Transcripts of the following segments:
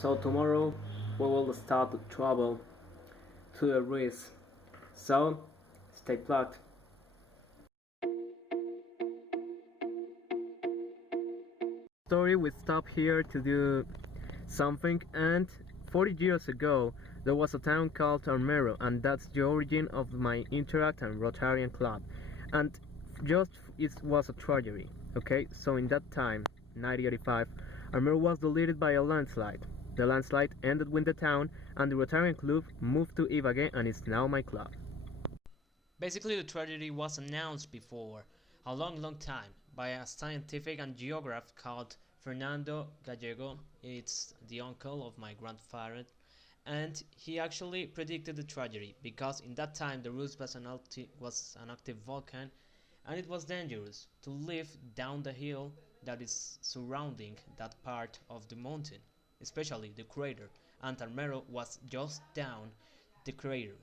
So tomorrow we will start to travel to the Greece. So stay plugged. Story, we stop here to do something, and 40 years ago there was a town called Armero, and that's the origin of my Interact and Rotarian club. And just it was a tragedy. Okay, so in that time, 1985, Armero was deleted by a landslide. The landslide ended with the town, and the Rotarian club moved to Ibagué, and is now my club. Basically, the tragedy was announced before a long time by a scientific and geographer called Fernando Gallego. It's the uncle of my grandfather, and he actually predicted the tragedy because in that time the Rus was an active volcano, and it was dangerous to live down the hill that is surrounding that part of the mountain, especially the crater, and Armero was just down the crater.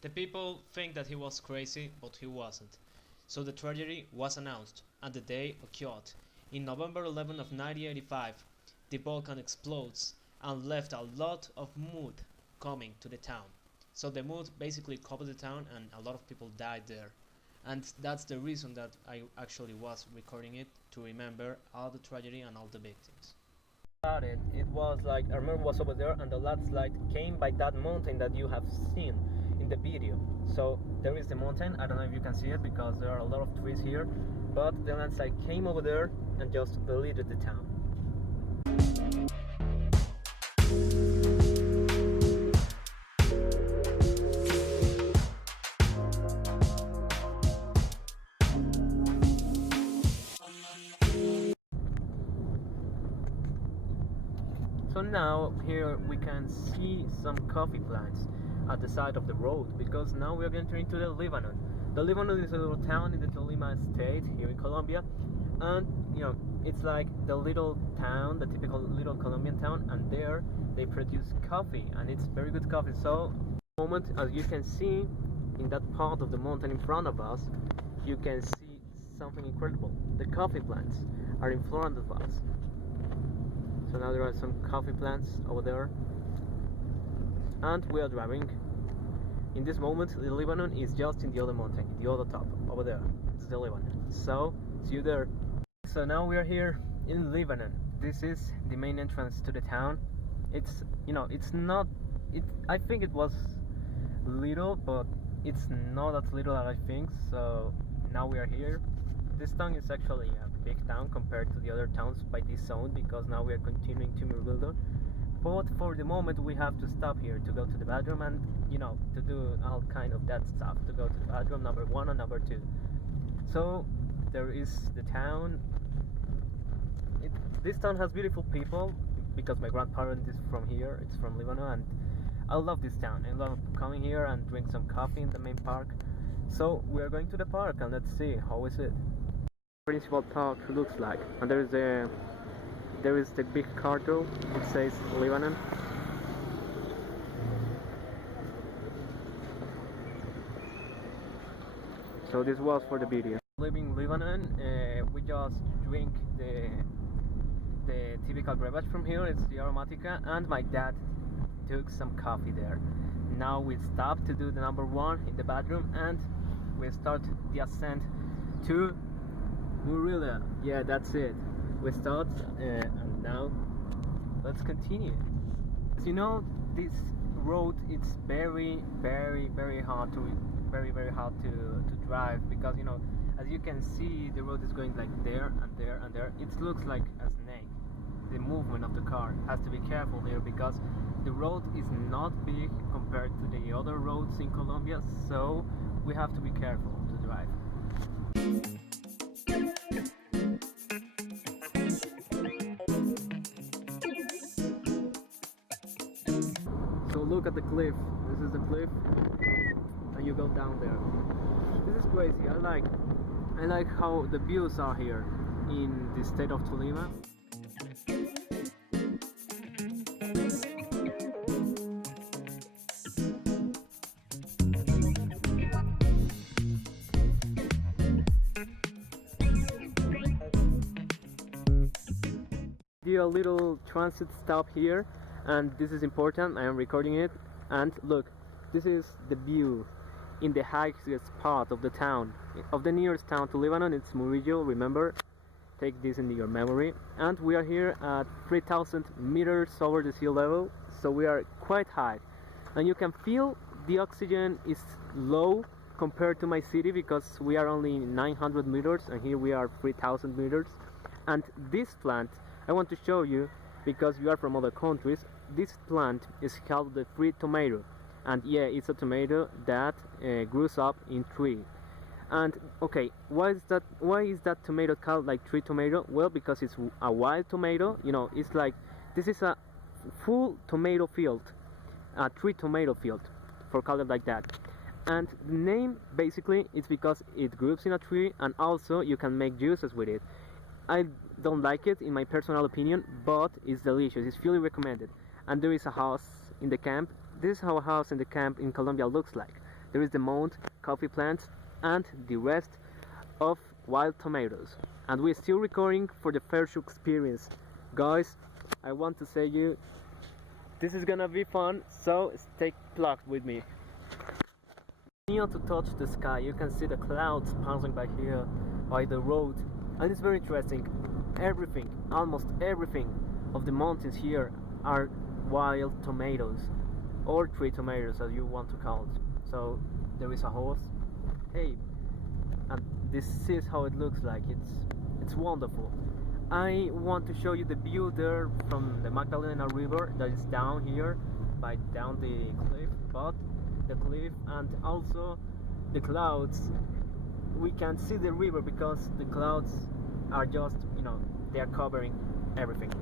The people think that he was crazy, but he wasn't. So the tragedy was announced, and the day occurred. In November 11 of 1985, the volcano explodes and left a lot of mud coming to the town. So the mud basically covered the town, and a lot of people died there. And that's the reason that I actually was recording it, to remember all the tragedy and all the victims. About it, it was like Armero was over there, and the landslide came by that mountain that you have seen in the video. So there is the mountain. I don't know if you can see it because there are a lot of trees here, but the landslide came over there and just deleted the town. So now here we can see some coffee plants at the side of the road, because now we are entering into the Lebanon. The Lebanon is a little town in the Tolima state here in Colombia, and it's like the little town, the typical little Colombian town, and there they produce coffee, and it's very good coffee. So moment, as you can see in that part of the mountain in front of us, you can see something incredible. The coffee plants are in front of us. So now there are some coffee plants over there, and we are driving. In this moment, the Lebanon is just in the other mountain, the other top, over there. It's the Lebanon. So, see you there. So now we are here in Lebanon. This is the main entrance to the town. It's, it's not, I think it was little, but it's not as little as I think. So now we are here. This town is actually a big town compared to the other towns by this zone, because now we are continuing to Mirbildo. But for the moment we have to stop here to go to the bathroom and to do all kind of that stuff, to go to the bathroom number 1 and number 2. So there is the town. This town has beautiful people because my grandparent is from here, it's from Lebanon, and I love this town. I love coming here and drink some coffee in the main park. So we are going to the park, and let's see how is it. Principal park looks like, and there is the big cartel. It says Lebanon. So this was for the video. Living Lebanon, we just drink the typical beverage from here. It's the aromatica, and my dad took some coffee there. Now we stop to do the number 1 in the bathroom, and we start the ascent to Murilla. Yeah, that's it. We start, and now let's continue. As you know, this road, it's very hard to drive, because as you can see, the road is going like there and there and there. It looks like a snake. The movement of the car has to be careful here, because the road is not big compared to the other roads in Colombia, so we have to be careful to drive. So look at the cliff. This is the cliff, and you go down there. This is crazy. I like how the views are here in the state of Tolima. Do a little transit stop here, and this is important. I am recording it, and look, this is the view in the highest part of the town, of the nearest town to Lebanon. It's Murillo, remember, take this in your memory. And we are here at 3,000 meters over the sea level, so we are quite high, and you can feel the oxygen is low compared to my city, because we are only 900 meters and here we are 3,000 meters. And this plant I want to show you, because you are from other countries. This plant is called the tree tomato, and yeah, it's a tomato that grows up in tree. And okay, why is that tomato called like tree tomato? Well, because it's a wild tomato. You know, it's like, this is a full tomato field, a tree tomato field, for call it like that. And the name basically is because it grows in a tree, and also you can make juices with it. I don't like it in my personal opinion, but it's delicious. It's fully recommended. And there is a house in the camp. This is how a house in the camp in Colombia looks like. There is the mount, coffee plants, and the rest of wild tomatoes. And we're still recording for the ferschou experience. Guys, I want to say you, this is gonna be fun, so stay plugged with me. Near to touch the sky, you can see the clouds passing by here, by the road, and it's very interesting. Everything, almost everything of the mountains here are wild tomatoes, or tree tomatoes as you want to call it. So there is a horse, hey, and this is how it looks like. It's wonderful. I want to show you the view there from the Magdalena River that is down here, by down the cliff, but the cliff, and also the clouds. We can see the river because the clouds are just, you know, they are covering everything.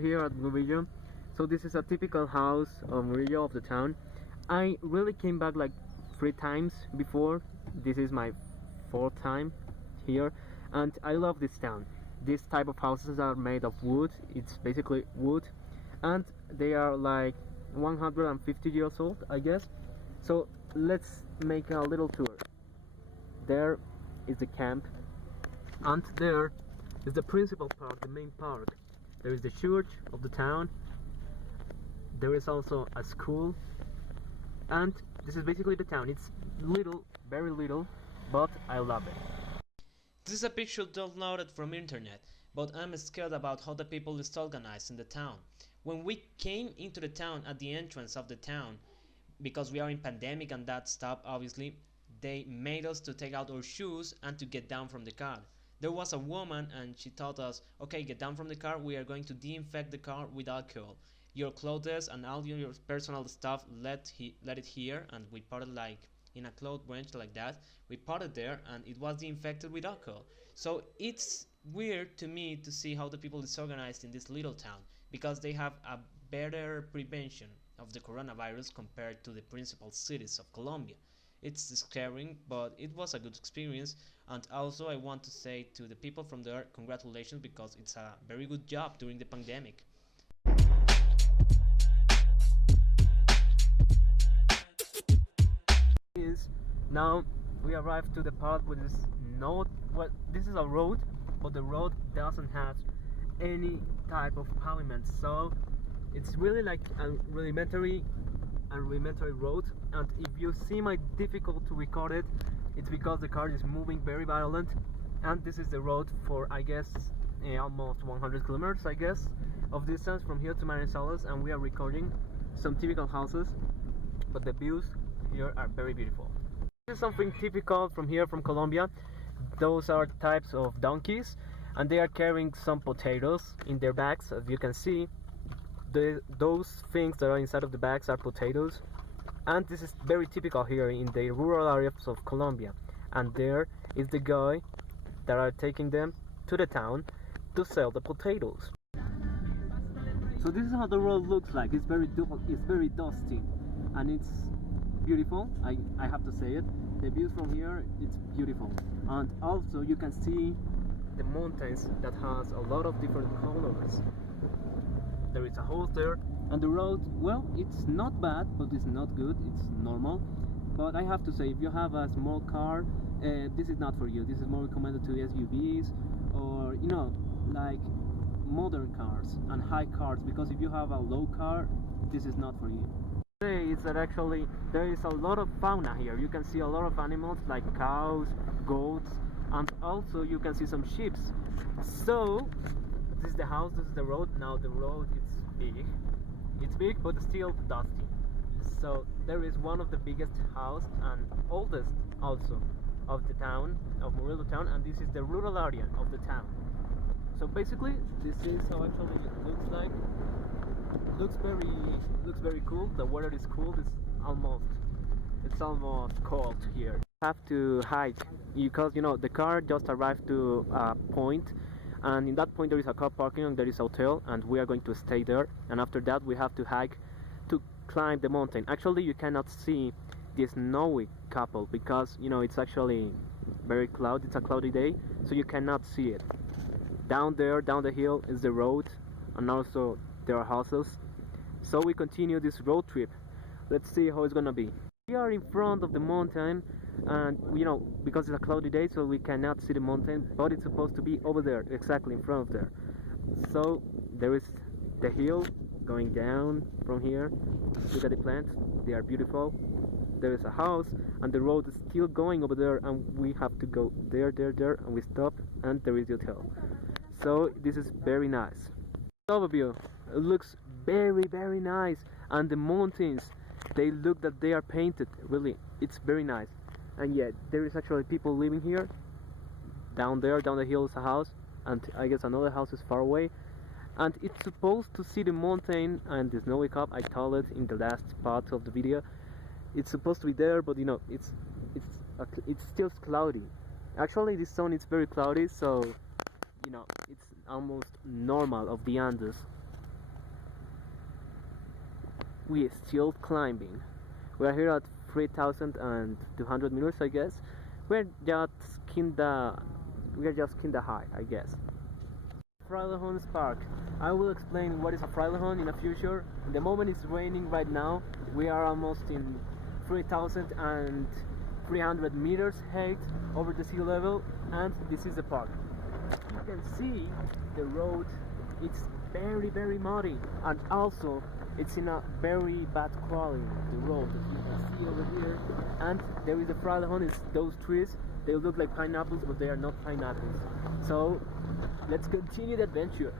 Here at Murillo, so this is a typical house of Murillo, of the town. I really came back like 3 times before. This is my 4th time here, and I love this town. This type of houses are made of wood. It's basically wood, and they are like 150 years old, I guess. So let's make a little tour. There is the camp, and there is the principal park, the main park. There is the church of the town. There is also a school, and this is basically the town. It's little, very little, but I love it. This is a picture downloaded from internet, but I'm scared about how the people is organized in the town. When we came into the town at the entrance of the town, because we are in pandemic and that stuff obviously, they made us to take out our shoes and to get down from the car. There was a woman and she told us, okay, get down from the car, we are going to disinfect the car with alcohol. Your clothes and all your personal stuff, let it here, and we put it like in a cloth bench like that. We put it there and it was disinfected with alcohol. So it's weird to me to see how the people is organized in this little town, because they have a better prevention of the coronavirus compared to the principal cities of Colombia. It's scary, but it was a good experience, and also I want to say to the people from there, congratulations, because it's a very good job during the pandemic. Now we arrived to the part where there's no, well, this is a road, but the road doesn't have any type of pavement, so it's really like a rudimentary road. And if you see my difficult to record it, it's because the car is moving very violent. And this is the road for, I guess, almost 100 kilometers, I guess, of distance from here to Manizales, and we are recording some typical houses, but the views here are very beautiful. This is something typical from here, from Colombia. Those are types of donkeys, and they are carrying some potatoes in their bags. As you can see, those things that are inside of the bags are potatoes, and this is very typical here in the rural areas of Colombia. And there is the guy that are taking them to the town to sell the potatoes. So this is how the road looks like. It's very dusty, and it's beautiful. I have to say it. The views from here, it's beautiful, and also you can see the mountains that has a lot of different colors. There is a house there, and the road, well, it's not bad, but it's not good. It's normal. But I have to say, if you have a small car, this is not for you. This is more recommended to SUVs or, you know, like modern cars and high cars, because if you have a low car, this is not for you. Is that actually there is a lot of fauna here. You can see a lot of animals like cows, goats, and also you can see some sheep. So this is the house, this is the road. Now the road it's big but still dusty. So there is one of the biggest house and oldest also of the town of Morelos town, and this is the rural area of the town. So basically this is how actually it looks like. Looks very cool. The weather is cool. It's almost cold here. You have to hike because, you know, the car just arrived to a point, and in that point there is a car parking and there is a hotel, and we are going to stay there, and after that we have to hike to climb the mountain. Actually you cannot see the snowy couple because, you know, it's actually very cloudy. It's a cloudy day, so you cannot see it. Down there, down the hill, is the road, and also there are houses. So we continue this road trip. Let's see how it's gonna be. We are in front of the mountain, and, you know, because it's a cloudy day, so we cannot see the mountain, but it's supposed to be over there, exactly in front of there. So there is the hill going down from here. Look at the plants, they are beautiful. There is a house, and the road is still going over there, and we have to go there, and we stop, and there is the hotel. So this is very nice. Overview. It looks very nice, and the mountains, they look that they are painted. Really, it's very nice. And yet there is actually people living here. Down there, down the hill, is a house, and I guess another house is far away, and it's supposed to see the mountain and the snowy cap. I told it in the last part of the video. It's supposed to be there, but, you know, it's still cloudy. Actually this zone is very cloudy, so, you know, it's almost normal of the Andes. We are still climbing. We are here at 3,200 meters, I guess. We're just kinda high, I guess. Frailejones Park. I will explain what is a frailejón in the future. In the moment it's raining right now. We are almost in 3,300 meters height over the sea level, and this is the park. You can see the road. It's very muddy, and also it's in a very bad quality, the road, as you can see over here. And there is a frailejón. It's those trees. They look like pineapples, but they are not pineapples. So let's continue the adventure.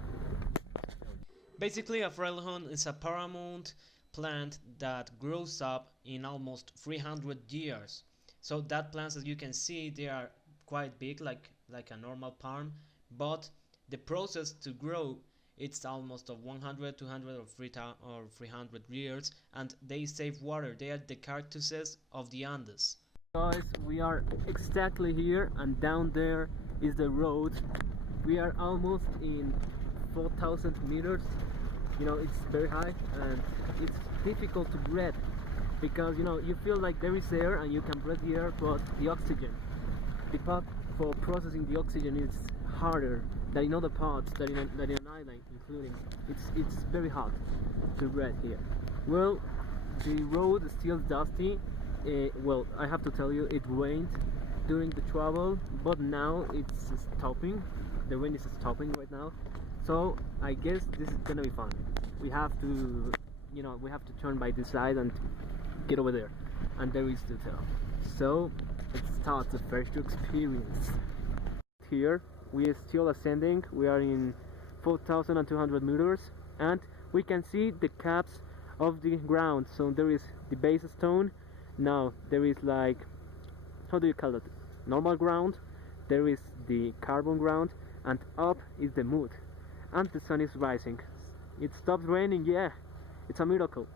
Basically, a frailejón is a paramount plant that grows up in almost 300 years. So that plants, as you can see, they are quite big, like a normal palm, but the process to grow, it's almost of 100, 200 or 300 years, and they save water. They are the cactuses of the Andes. Guys, we are exactly here, and down there is the road. We are almost in 4,000 meters. You know, it's very high, and it's difficult to breathe because, you know, you feel like there is air and you can breathe the air, but the oxygen, the part for processing the oxygen is harder than in other parts, than in an island, including. It's very hard to breathe here. Well, the road is still dusty. Well, I have to tell you, it rained during the travel, but now it's stopping. The rain is stopping right now, so I guess this is gonna be fun. We have to, you know, we have to turn by this side and get over there, and there is the hotel. So it starts the first experience. Here we are still ascending. We are in 4,200 meters, and we can see the caps of the ground. So there is the base stone. Now there is, like, how do you call it? Normal ground. There is the carbon ground, and up is the mud, and the sun is rising. It stopped raining. Yeah, it's a miracle.